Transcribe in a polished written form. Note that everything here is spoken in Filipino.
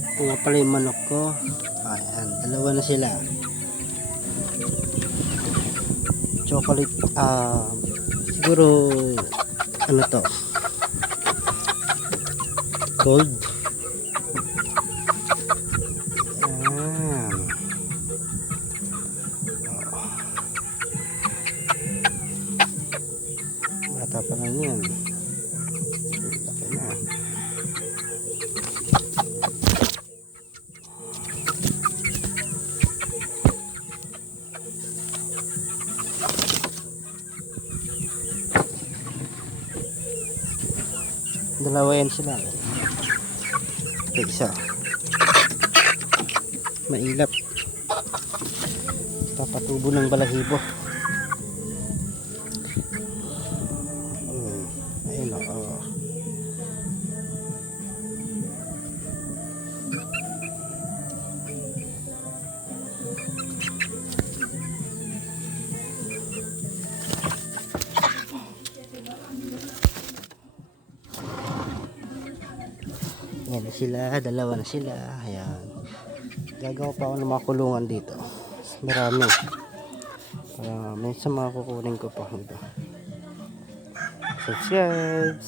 Ito nga pala yung manok ko. Ayan, dalawa na sila. Chocolate, siguro, ano to? Gold. Ayan. Bata pa lang yan. Laki na. Dalawa yan sila. Ito isa. Mailap. Papatubo ng balahibo. Ayun o. Yan na sila, dalawa na sila. Ayan. Gagawa pa ako ng mga kulungan dito. Marami. Para may sa mga kukunin ko pa. Subscribe.